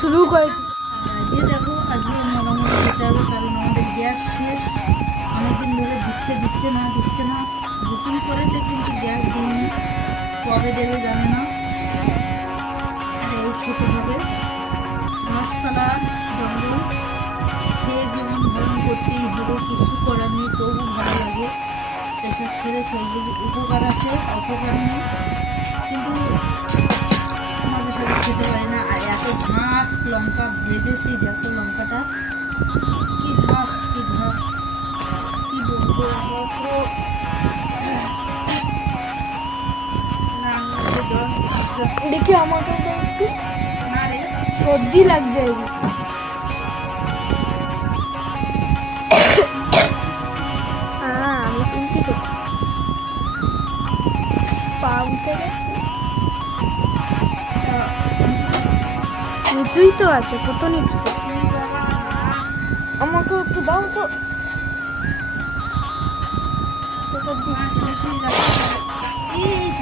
শুরু করেছি। যে দেখো আজকে মোটামুটি যেতে হবে, কারণ আমাদের গ্যাস শেষ। অনেকদিন ধরে দিচ্ছে না বুকিং করেছে কিন্তু গ্যাস দিইনি, কবে দেবে জানে না। খেতে হবে গাছপালা জঙ্গল, খেয়ে জীবন ধারণ করতেই হবে, কিছু করার নেই। তবু ভালো লাগে, এসব খেলে শরীরের উপকার আছে, অপকার নেই, কিন্তু মাঝে সাথে খেতে পারি না। আর এত ঝাঁস লঙ্কা ভেজেছি, দেখো লঙ্কাটা কি ঝাঁস কি বলবো। দেখি আমাকে একটু না রে, সর্দি লাগছে। হ্যাঁ আমি চিনছি তো, পা উঠে গেছে, নিচুই তো আছে, কত নিচু। আমাকে একটু দাও তো।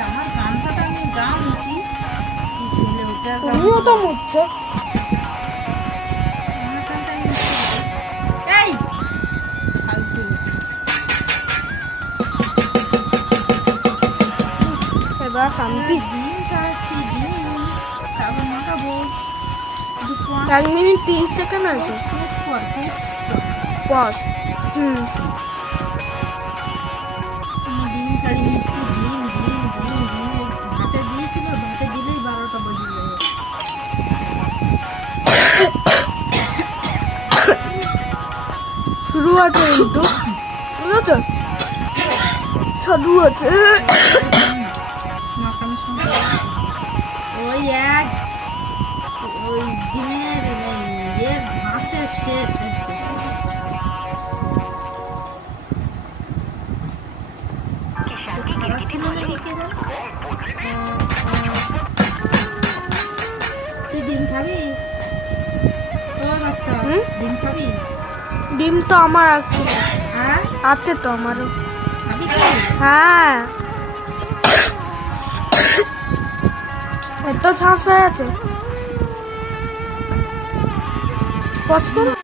আমার গামছাটা আমি গা মুছি, ছেলে ওটার তুমিও তো মুছছো। এই ফালতু এবার শান্তি। ডিম চাচ্ছি, ডিম চাবল মাখাবো। 1 মিনিট 30 সেকেন্ড আছে। পজ। ডিম ছাড়িয়ে নিচ্ছি, ডিম ভাতে দিয়েছিল, ভাতে দিলেই 12টা বেজে যাবে। শুরু আছে কিন্তু, বুঝেছ, চালু আছে। মাখানোর সময় ওই ডিমের এর ঝাঁসের শেষ। তুই ডিম খাবি? ও বাচ্চা, ডিম খাবি? ডিম তো আমার আছে। হ্যাঁ আছে তো আমারও। খাবি? হ্যাঁ, এত ঝাঁস হয়ে আছে। পজ করো।